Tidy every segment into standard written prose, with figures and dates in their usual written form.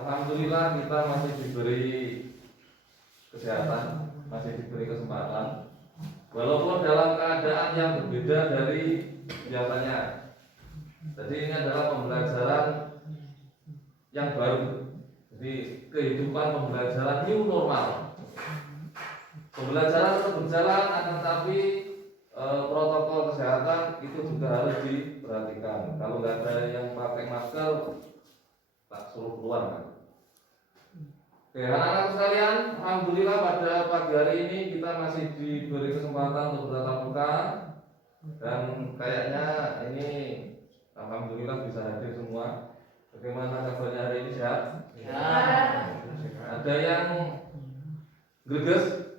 Alhamdulillah kita masih diberi kesehatan, masih diberi kesempatan. Walaupun dalam keadaan yang berbeda dari biasanya. Jadi ini adalah pembelajaran yang baru. Jadi kehidupan pembelajaran new normal. Pembelajaran tetap berjalan, akan tetapi protokol kesehatan itu juga harus diperhatikan. Kalau nggak ada yang pakai masker, tak suruh keluar kan. Oke, anak-anak sekalian, alhamdulillah pada pagi hari ini kita masih diberi kesempatan untuk bertatap muka dan kayaknya ini alhamdulillah bisa hadir semua. Bagaimana kabarnya hari ini, sehat? Ya. Ada yang greges?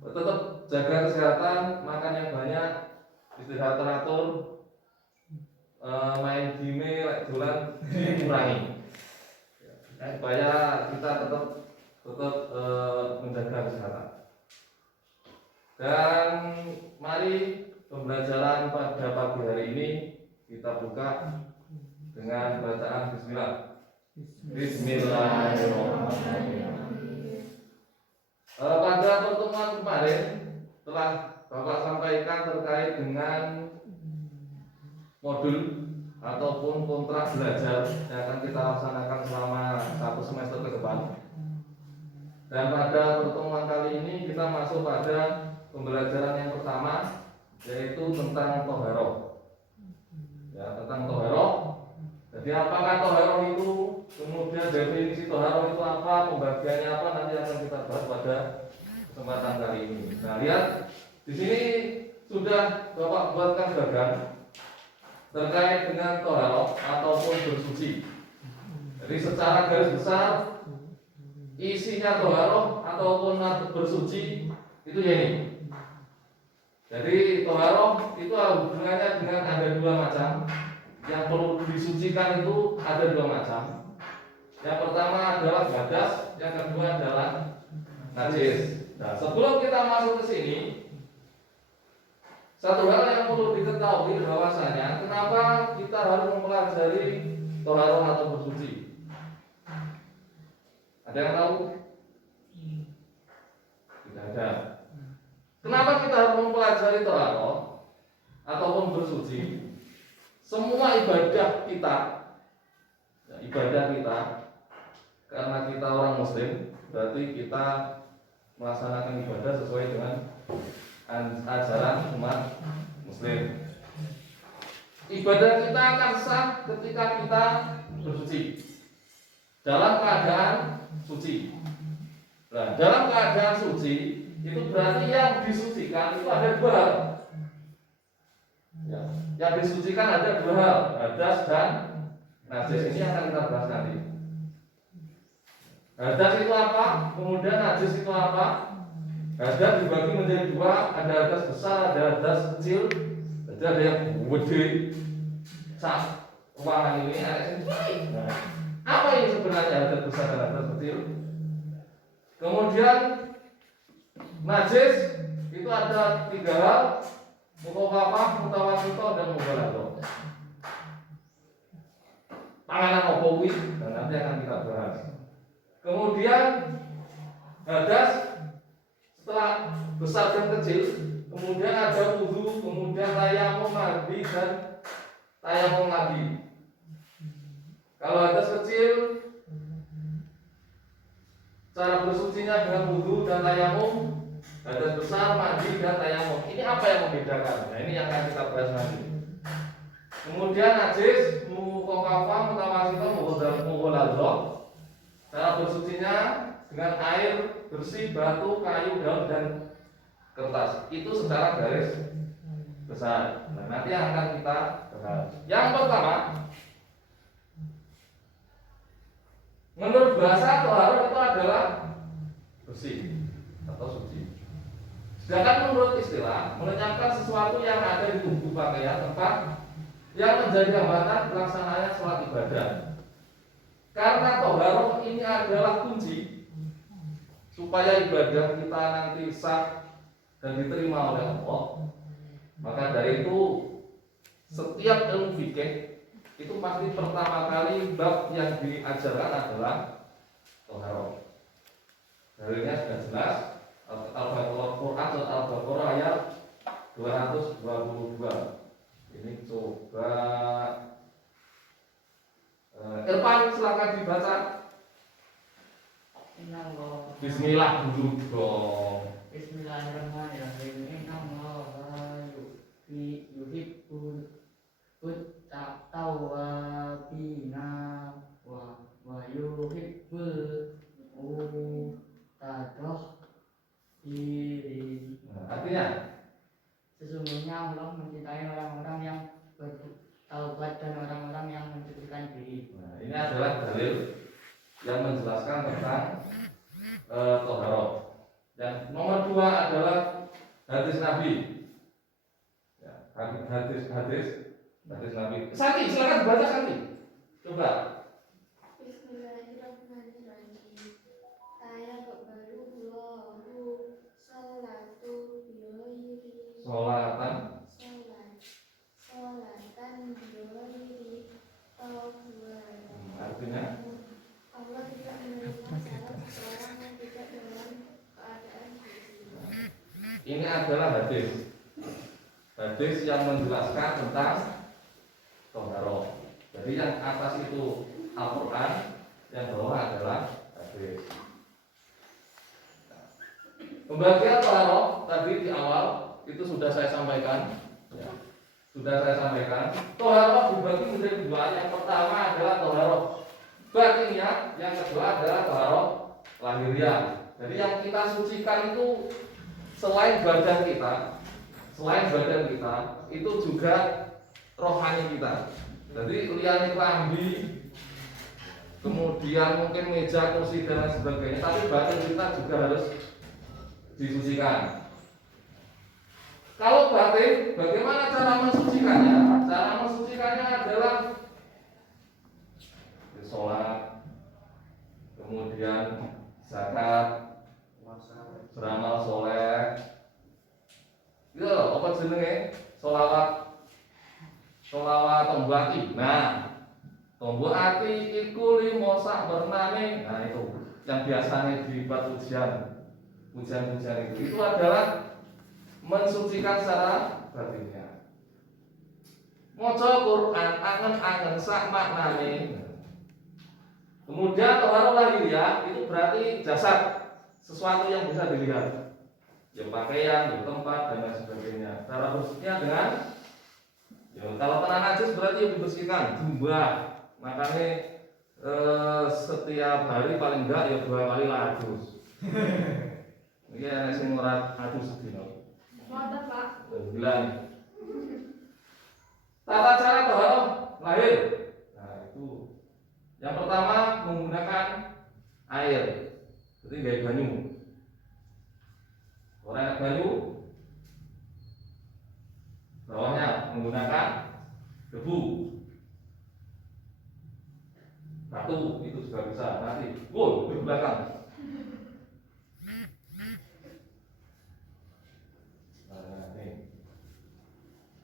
Tetap jaga kesehatan, makan yang banyak, istirahat teratur, main game, dolan dikurangi. Supaya kita tetap menjaga kesehatan. Dan mari pembelajaran pada pagi hari ini kita buka dengan bacaan Bismillah. Bismillahirrahmanirrahim. Pada pertemuan kemarin telah Bapak sampaikan terkait dengan modul ataupun kontrak belajar yang akan kita laksanakan selama 1 semester ke depan. Dan pada pertemuan kali ini kita masuk pada pembelajaran yang pertama, yaitu tentang toharoh. Ya, tentang toharoh. Jadi apakah toharoh itu, kemudian definisi toharoh itu apa, pembagiannya apa, nanti akan kita bahas pada kesempatan kali ini. Nah, lihat di sini sudah Bapak buatkan bagan terkait dengan toharoh ataupun bersuci. Jadi secara garis besar isinya toharoh ataupun bersuci itu ya ini. Jadi toharoh itu hubungannya dengan ada 2 macam. Yang perlu disucikan itu ada 2 macam. Yang pertama adalah hadas, yang kedua adalah najis. Nah, sebelum kita masuk ke sini, satu hal yang perlu diketahui bahwasanya kenapa kita harus mempelajari toharoh atau bersuci. Ada yang tahu? Tidak ada. Kenapa kita harus mempelajari toharoh ataupun bersuci? Semua ibadah kita, karena kita orang Muslim, berarti kita melaksanakan ibadah sesuai dengan ajaran umat Muslim. Ibadah kita akan sah ketika kita bersuci, dalam keadaan suci. Nah, dalam keadaan suci itu berarti yang disucikan itu ada 2 hal. Ya, yang disucikan ada 2 hal, hadas dan najis. Ini akan kita bahas nanti. Hadas itu apa? Kemudian najis itu apa? Hadas dibagi menjadi 2, ada hadas besar, ada hadas kecil. Jadi ada yang gede, ruangan ini ada yang kecil. Nah, apa ini sebenarnya hadas besar dan hadas kecil? Kemudian najis itu ada 3 hal, mukhaffafah, mutawassithah, dan mubalaghah. Panganan apa kuwi? Dan nanti akan kita bahas. Kemudian hadas setelah besar dan kecil, kemudian ada wudu, kemudian tayamum mandi dan tayamum lagi. Kalau hadas kecil, cara bersucinya dengan wudu dan tayamum. Hadas besar, mandi dan tayamum. Ini apa yang membedakan? Nah, ini yang akan kita bahas nanti. Kemudian najis, mukhaffafah, mutawassithah, mubalaghah. Cara bersucinya dengan air bersih, batu, kayu, daun dan kertas. Itu secara garis besar. Nah, nanti yang akan kita bahas. Yang pertama, menurut bahasa toharoh itu adalah bersih atau suci. Sedangkan menurut istilah melenyapkan sesuatu yang ada di tubuh pakaian, tempat yang menjadi hambatan pelaksanaannya sholat ibadah. Karena toharoh ini adalah kunci supaya ibadah kita nanti sah dan diterima oleh Allah. Maka dari itu setiap ilmu fikih itu pasti pertama kali bab yang diajarkan adalah toharoh. Dalilnya sudah jelas, Al-Baqarah Quran surat Al-Baqarah ayat 222. Ini coba Irfan silakan dibaca. Bismillah dulu dong. Bismillahirrahmanirrahim. Innallaha yuhibbul tawwabina wa yuhibbul mutatahhirin. Artinya Sesungguhnya Allah mencintai orang-orang yang bertaubat dan orang-orang yang mensucikan diri. Nah, ini adalah dalil yang menjelaskan tentang toharoh. Dan nomor 2 adalah hadis Nabi. Ya, hadis Nabi. Santi, silakan baca Santi. Coba. Bismillahirrahmanirrahim. Saya baru Allahu sholatu biloiri. Sholatan Biloiri tawwan. Artinya Allah tidak menerima salat seseorang yang tidak dalam keadaan suci. ini adalah hadis yang menjelaskan tentang toharoh. Jadi yang atas itu Al-Quran, yang bawah adalah hadis. Pembagian toharoh tadi di awal itu sudah saya sampaikan. Ya, sudah saya sampaikan. Toharoh dibagi menjadi 2. Yang pertama adalah toharoh batiniah, yang kedua adalah toharoh lahiriah. Jadi yang kita sucikan itu selain badan kita itu juga rohani kita. Jadi liyane klambi, kemudian mungkin meja, kursi dan lain sebagainya, tapi batin kita juga harus disucikan. Kalau batin, bagaimana cara mensucikannya? Cara mensucikannya adalah sholat, kemudian zakat, beramal soleh. Itu apa jenenge? Sholawat tombo ati. Nah, tombo ati iku 5 sak bernane. Nah, itu yang biasanya dibuat ujian itu adalah mensucikan secara batinnya. Maca Quran angen-angen sak maknane. Kemudian toharoh lahiriah itu berarti jasad, sesuatu yang bisa dilihat, ya pakaian, ya tempat dan lain sebagainya. Cara bersihnya dengan, ya kalau kena najis berarti yang dibersihkan, jumlah. Makanya setiap hari paling enggak ya 2 kali ladus. Ini yang sing ora adus sedina. Mantap, Pak. Bilang. Tata cara toharoh lahir. Nah, itu. Yang pertama menggunakan air. Jadi gaya banyu. Orang banyu, bawahnya menggunakan debu, batu, itu juga bisa. Nanti, di belakang. Nah, ini.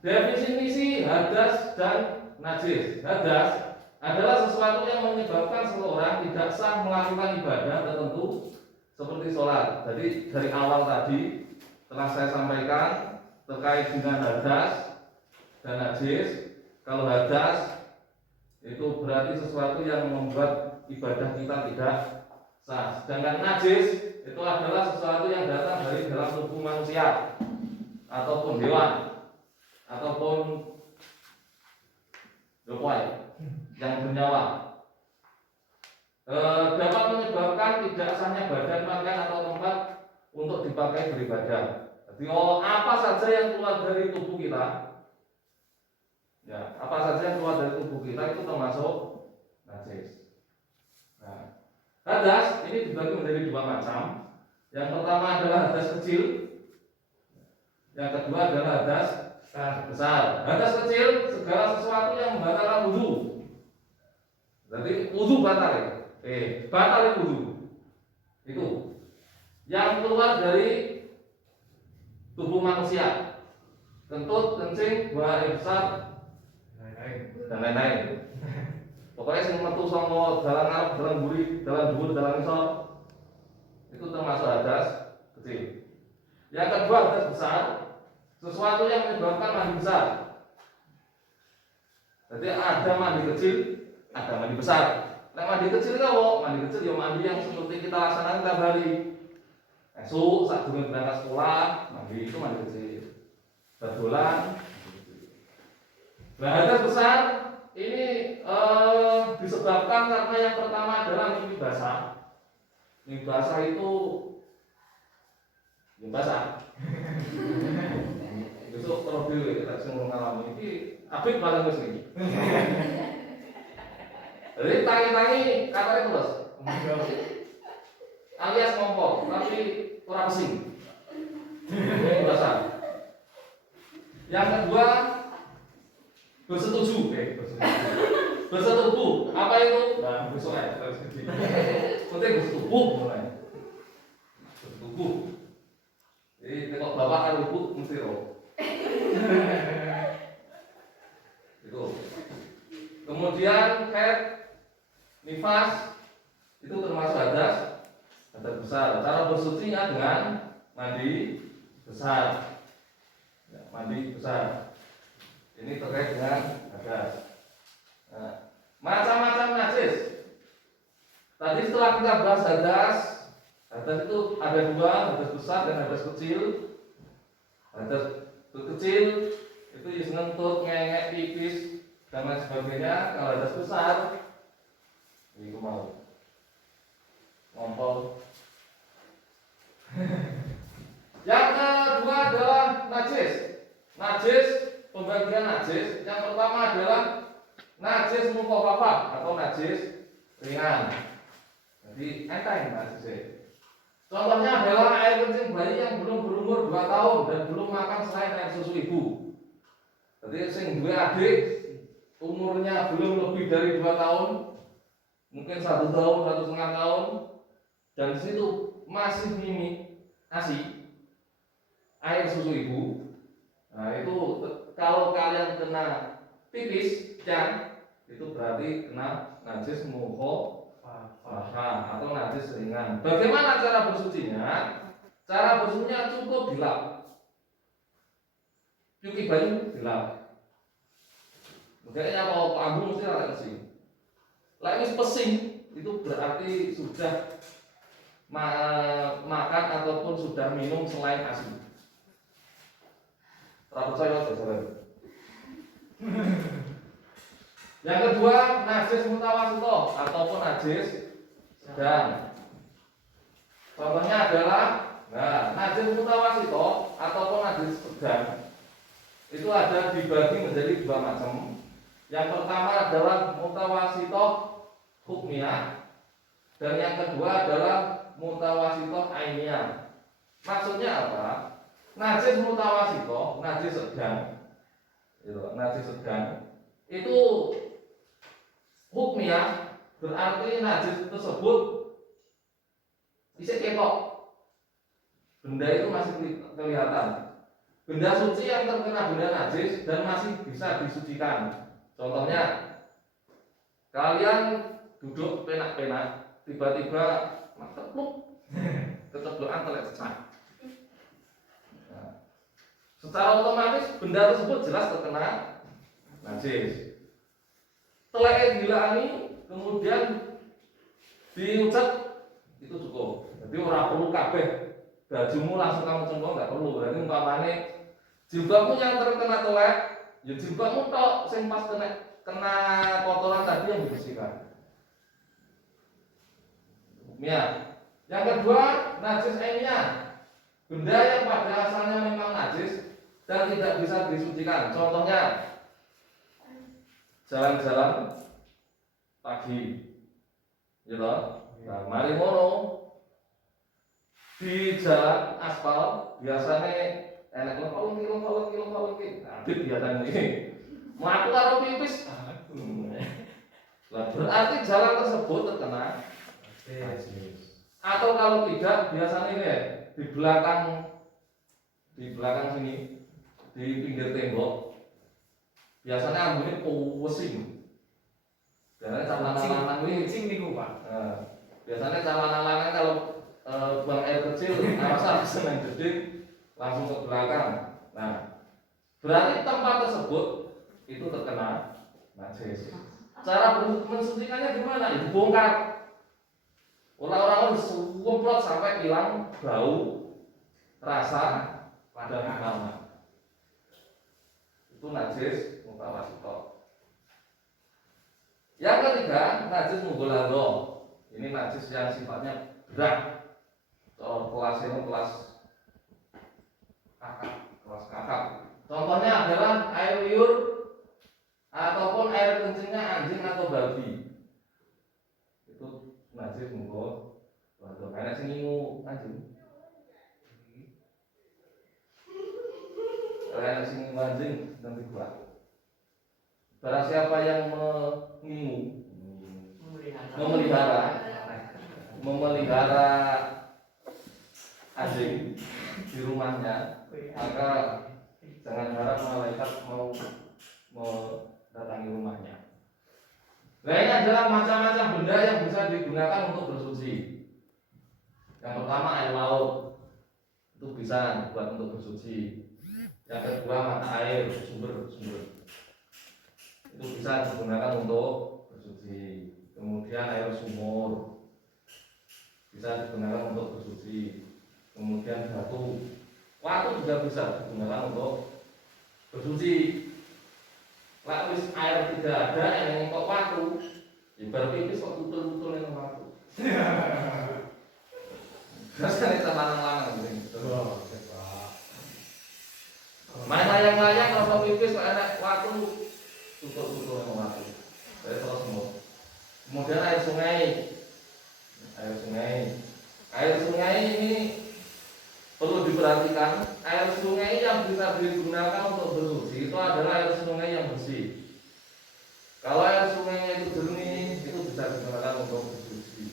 Definisi hadas dan najis. Hadas adalah sesuatu yang menyebabkan seseorang tidak sah melakukan ibadah tertentu seperti sholat. Jadi dari awal tadi telah saya sampaikan terkait dengan hadas dan najis. Kalau hadas itu berarti sesuatu yang membuat ibadah kita tidak sah. Sedangkan najis itu adalah sesuatu yang datang dari dalam tubuh manusia ataupun hewan ataupun yang bernyawa. Dapat menyebabkan tidak sahnya badan, pakaian atau tempat untuk dipakai beribadah. Jadi apa saja yang keluar dari tubuh kita, ya apa saja yang keluar dari tubuh kita itu termasuk najis. Nah, hadas ini dibagi menjadi 2 macam. Yang pertama adalah hadas kecil, yang kedua adalah hadas besar. Hadas kecil segala sesuatu yang membatalkan wudu. Jadi wudu batal. Batal wudu. Itu yang keluar dari tubuh manusia. Kentut, kencing, buang air besar, dan lain-lain. Pokoknya sing metu saka dalan ngarep, dalan mburi, dalan dhuwur, dalan ngisor itu termasuk hadas kecil. Yang kedua hadas besar, sesuatu yang menyebabkan mandi besar. Jadi ada mandi kecil, ada mandi besar. Nah mandi kecil itu apa? Mandi kecil ya mandi yang seperti kita laksanakan tiap hari. Esok saat durung berangkat sekolah, mandi itu mandi kecil. Berdolan. Nah hadas besar ini disebabkan karena yang pertama adalah mimpi basah. Mimpi basah itu mimpi basah. Besok kalau dulu kita semua mengalami ini abis paling mesti. Jadi tangi-tangi katanya terus, alias ngompol, tapi kurang pesing. Ini bahasa. Yang kedua bersetuju, bersetuju. Apa itu? Nah, besok aja harus gede. Penting bersetuju mulai. Bersetuju. Jadi tengok bapak atau ibu mesti roh. Itu. Kemudian head, nifas itu termasuk hadas besar. Cara bersucinya dengan mandi besar. Ya, mandi besar. Ini terkait dengan hadas. Nah, macam-macam najis. Tadi setelah kita bahas hadas itu ada dua, hadas besar dan hadas kecil. Hadas kecil itu ngentut, ngengek, pipis dan lain sebagainya. Kalau hadas besar itu mau ngompol. Yang kedua adalah najis. Najis, pembagian najis. Yang pertama adalah najis mukhafafah atau najis ringan. Jadi enteng najisnya. Contohnya adalah air kencing bayi yang belum berumur 2 tahun dan belum makan selain air susu ibu. Jadi sing duwe adik umurnya belum lebih dari 2 tahun, mungkin 1 tahun, 1,5 tahun, dan di situ masih minum ASI, air susu ibu. Nah itu kalau kalian kena pipis, itu berarti kena najis mukhafafah atau najis ringan. Bagaimana cara bersucinya? Cara bersucinya cukup dilap. Cuci bayi dilap. Makanya kalau panggung mesti rata kesini. Lagi pesing itu berarti sudah makan ataupun sudah minum selain ASI. Rambut saya saudara. Yang kedua najis mutawasito ataupun najis sedang. Contohnya adalah najis mutawasito ataupun najis sedang itu ada dibagi menjadi 2 macam. Yang pertama adalah mutawasito hukmiyah dan yang kedua adalah mutawasito ainiyah. Maksudnya apa? Najis mutawasito, najis sedang, najis sedang itu hukmiyah berarti najis tersebut bisa ketok, benda itu masih kelihatan. Benda suci yang terkena benda najis dan masih bisa disucikan. Contohnya, kalian duduk penak-penak, tiba-tiba ketepluk, keceplokan telek pecah. Secara otomatis benda tersebut jelas terkena najis. Telek dilani kemudian diucap itu cukup. Jadi ora perlu kabeh bajumu langsung kamu cemplung, nggak perlu. Berarti umpamane jilbabmu yang terkena telek, ya jilbabmu tok sing pas kena kotoran tadi yang dibersihkan. Ya. Yang kedua, najis ainiyah. Benda yang pada asalnya memang najis dan tidak bisa disucikan. Contohnya jalan-jalan pagi, gitu. Nah, mari ngono di jalan aspal biasanya enak lengkol lengkol. Nah, biasanya ini melaku karo pipis. Berarti jalan tersebut terkena najis. Atau kalau tidak biasanya ini ya, di belakang sini, di pinggir tembok biasanya ambune pusing. Biasanya celana lanang ini kucing niku Pak. biasanya celana lanang kalau buang air kecil rasa seneng gede langsung ke belakang. Nah, berarti tempat tersebut itu terkena najis. Cara mensucikannya gimana? Ya dibongkar. Orang-orang semprot sampai hilang bau, rasa, dan warna. Itu najis mutawasito. Yang ketiga, najis mughalladho. Ini najis yang sifatnya berat. Kalau kelas ini kelas kakap. Contohnya adalah air liur ataupun air kencingnya anjing atau babi. Itu najis mughalladho. Enak sing ngingu anjing. Enak sing ngingu anjing nanti buat. Barang siapa yang memelihara anjing di rumahnya, maka jangan harap malaikat mau mendatangi rumahnya. Nah, ini adalah macam-macam benda yang bisa digunakan untuk bersuci. Yang pertama air laut, itu bisa dibuat untuk bersuci. Yang kedua mata air, sumber itu bisa digunakan untuk bersuci. Kemudian air sumur bisa digunakan untuk bersuci. Kemudian batu juga bisa digunakan untuk bersuci. Lah wis air tidak ada yang kok watu, ya berpipis kok tutul-tutul yang watu. Rasanya lanang-lanang gitu. Main layang-layang kalau pipis kok enak watu, tutul-tutul yang watu. Saya terus semua. Kemudian air sungai ini perlu diperhatikan. Air sungai yang bisa digunakan untuk bersuci itu adalah air sungai yang bersih. Kalau air sungainya itu jernih, itu bisa digunakan untuk bersuci.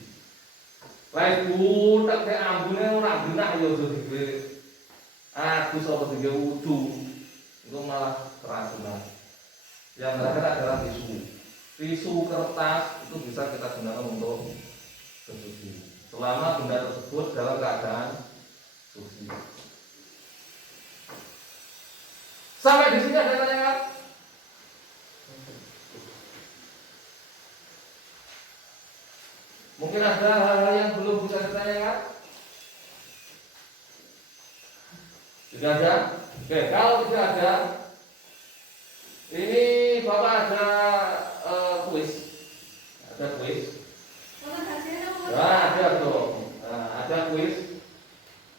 Lain budak kayak ambune ora genak ya aja digawe. Aku sapa digawe wudu. Itu malah keracunan. Yang terakhir adalah tisu kertas itu bisa kita gunakan untuk bersuci selama benda tersebut dalam keadaan suci. Sampai di sini ada pertanyaan? Mungkin ada hal-hal yang belum bisa ditanyakan? Tidak ada? Oke, kalau tidak ada, ini Bapak ada kuis. Ada kuis. Nah, ada tuh. Nah, ada kuis.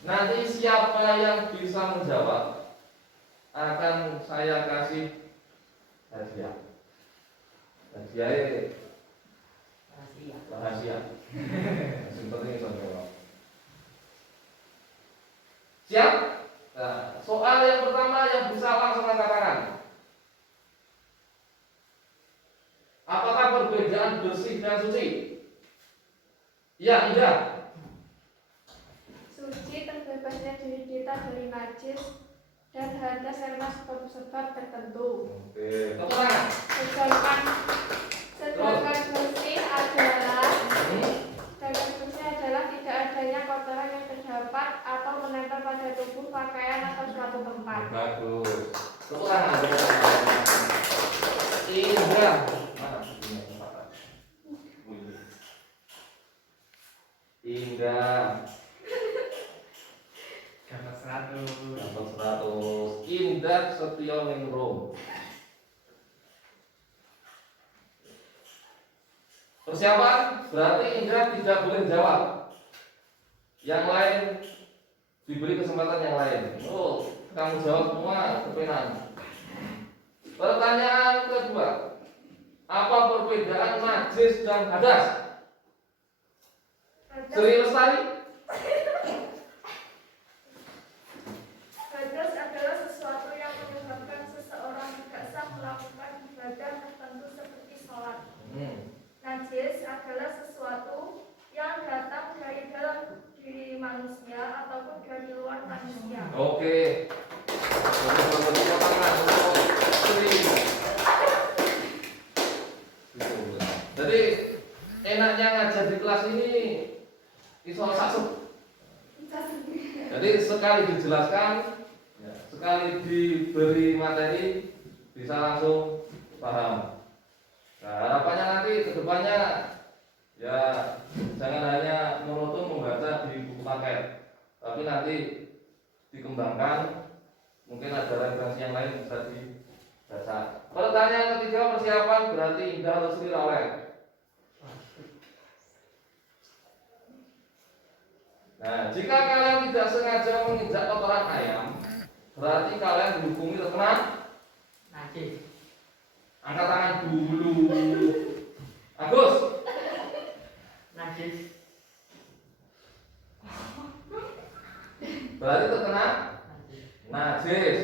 Nanti siapa yang bisa menjawab akan saya kasih hadiah. Hadiahnya rahasia. Yang penting itu jawab. Siap? Nah, soal yang pertama yang bisa langsung angkat tangan. Apakah perbedaan bersih dan suci? Ya, tidak. Suci terbebasnya diri kita dari najis dan ada serta sebab-sebab tertentu. Oke, keterangan. Sedangkan bersih adalah tidak adanya kotoran yang terdapat atau menempel pada tubuh, pakaian atau suatu tempat. Bagus. Keterangan. Indah. Mana bukunya? Indah. Dapat 100. Dapat 100. Indah Setioningrum. Persiapan berarti Indra tidak boleh jawab. Yang lain diberi kesempatan yang lain. Oh, kamu jawab semua kepenan. Pertanyaan kedua. Apa perbedaan najis dan hadas? Sri Lestari. Hadas adalah sesuatu yang menyebabkan seseorang tidak sah melakukan ibadah tertentu seperti sholat. Najis adalah sesuatu yang datang dari dalam diri manusia ataupun dari luar manusia. Oke. Untuk Sri. enaknya ngajar di kelas ini iso satu. Jadi sekali dijelaskan, ya, sekali diberi materi bisa langsung paham. Nah, harapannya nanti kedepannya ya jangan hanya monoton membaca di buku paket, tapi nanti dikembangkan, mungkin ada referensi yang lain bisa dibaca. Pertanyaan ketiga, persiapan berarti Indah Rusli Rawek. Nah, jika kalian tidak sengaja menginjak kotoran ayam, berarti kalian dihukumi terkena najis. angkat tangan dulu. Agus, Najis. berarti terkena najis.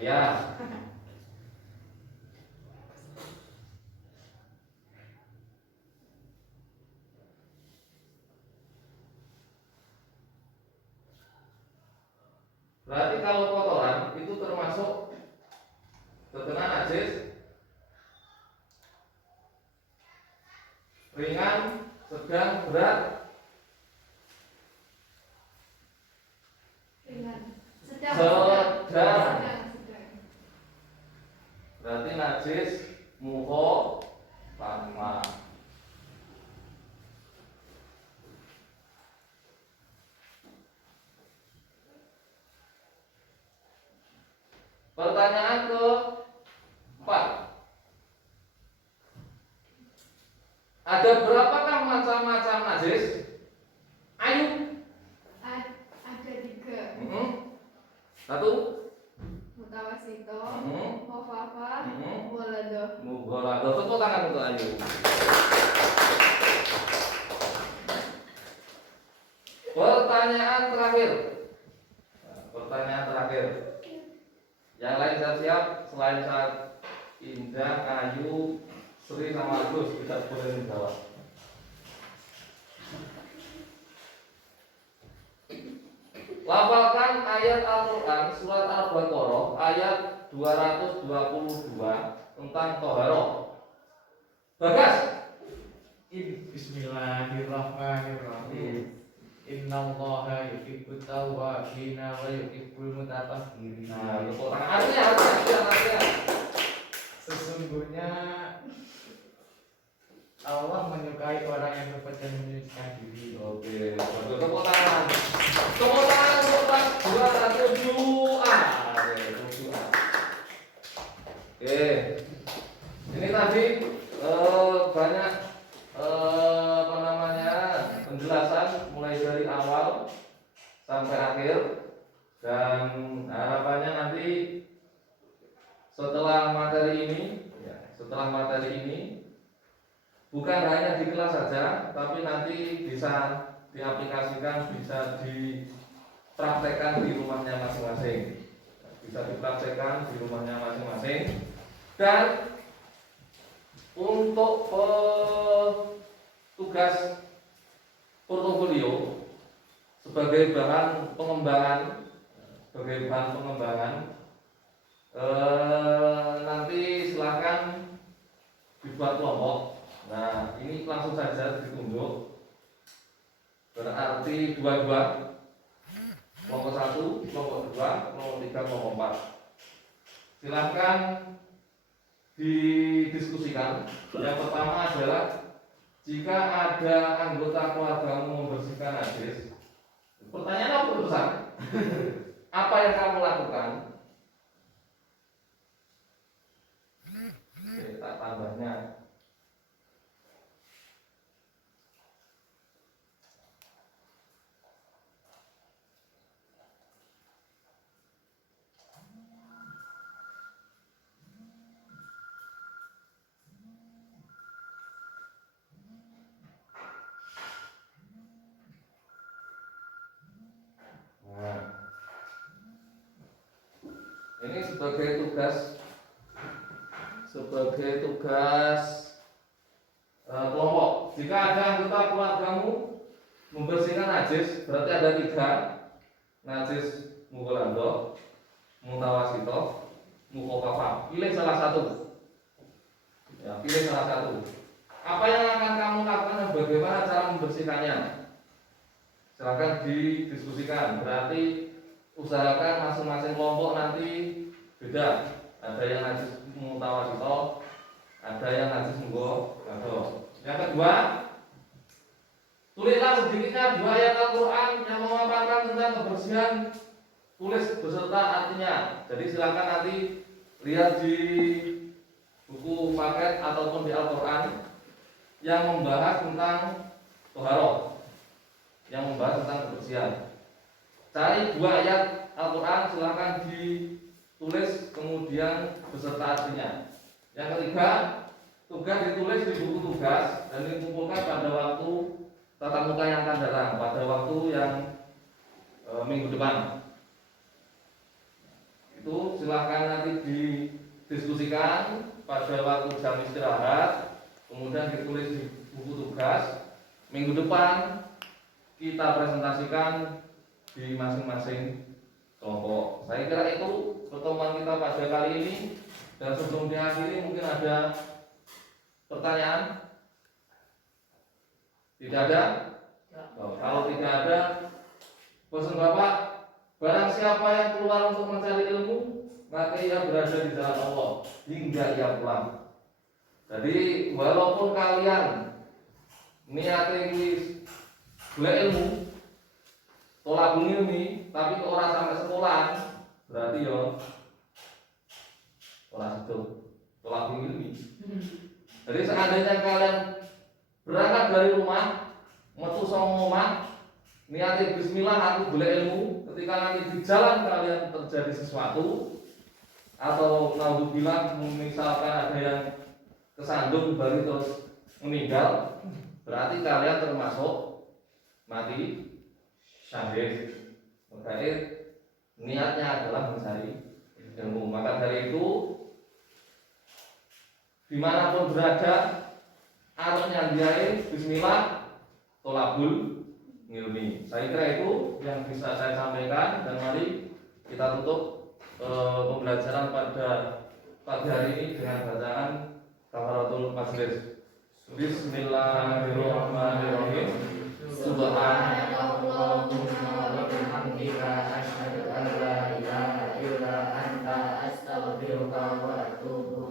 Ya. Berarti kalau kotoran itu termasuk terkena najis ringan, sedang, berat. Sedang. Berarti najis muho lama. Pertanyaan keempat. Ada berapakah macam-macam najis? Ayo. Ada 3. Satu. Mutawasito, Mhm. Mufafa, Walado. Mugolado. Tepuk tangan untuk Ayu. Pertanyaan terakhir. Pertanyaan terakhir. Yang lain siap-siap selain saat Indah, Ayu, Sri sama Agus tidak boleh menjawab. Lafalkan ayat Al-Quran surat Al-Baqarah ayat 222 tentang toharoh. Bagas. Bismillahirrahmanirrahim. Innallaha yuhibbut tawwabina wa yuhibbul mutatahhirin. Nah, tepuk tangan. Artinya. Sesungguhnya Allah menyukai orang yang cepat dan menyucikan diri. Oke, bagus. Tepuk tangan. Tepuk tangan untuk kelas 207A. Oke. Ini tadi banyak apa namanya penjelasan mulai dari awal sampai akhir, dan harapannya nanti setelah materi ini bukan hanya di kelas saja, tapi nanti bisa diaplikasikan, bisa dipraktekkan di rumahnya masing-masing. Dan untuk tugas portofolio sebagai bahan pengembangan, nanti silakan dibuat kelompok. Nah, ini langsung saja ditunjuk. Berarti dua-dua, kelompok 1, kelompok 2, kelompok 3, kelompok 4. Silakan didiskusikan. Yang pertama adalah jika ada anggota keluargamu membersihkan najis, pertanyaan apa besar? Apa yang kamu lakukan? Oke, tak tambahnya. Ini sebagai tugas kelompok. Jika ada anggota keluargamu membersihkan najis, berarti ada 3 najis: mugolando, mutawasito, mukofafa. Pilih salah satu. Ya, pilih salah satu. Apa membersihkannya. Silakan didiskusikan. Berarti usahakan masing-masing kelompok nanti beda. Ada yang najis mutawasito, ada yang najis munggo. Yang kedua, tulislah sedikitnya 2 ayat Al-Quran yang memaparkan tentang kebersihan. Tulis beserta artinya. Jadi silakan nanti lihat di buku paket ataupun di Al-Quran yang membahas tentang toharoh, yang membahas tentang kebersihan. Cari 2 ayat Al-Quran, silakan ditulis kemudian beserta artinya. Yang ketiga, tugas ditulis di buku tugas dan dikumpulkan pada waktu tatap muka yang akan datang, pada waktu yang minggu depan. Itu silahkan nanti didiskusikan pada waktu jam istirahat, kemudian ditulis di buku tugas. Minggu depan kita presentasikan di masing-masing kelompok. Saya kira itu pertemuan kita pada kali ini. Dan sebelum diakhiri mungkin ada pertanyaan? Tidak ada? Kalau tidak ada, pesan Bapak, barang siapa yang keluar untuk mencari ilmu, maka ia berada di jalan Allah hingga ia pulang. Jadi walaupun kalian niatnya golek ilmu, tolak ilmi, tapi orang sampai sekolah, berarti ya orang itu tolak ilmi. Jadi seandainya kalian berangkat dari rumah, metu sama omah, niatnya bismillah aku golek ilmu, ketika nanti di jalan kalian terjadi sesuatu atau naudzubillah misalkan ada yang kesandung baru terus meninggal, berarti kalian termasuk mati syahid. Berarti niatnya adalah mencari ilmu. Maka dari itu dimanapun berada, artinya diain bismillah tolabul ngilmi. Saya kira itu yang bisa saya sampaikan, dan mari kita tutup pembelajaran pada pagi hari ini dengan bacaan kafaratul majlis. Bismillahirrahmanirrahim. Subhanallahumma wa bihamdika asyhadu an la ilaha illa anta astaghfiruka wa atubu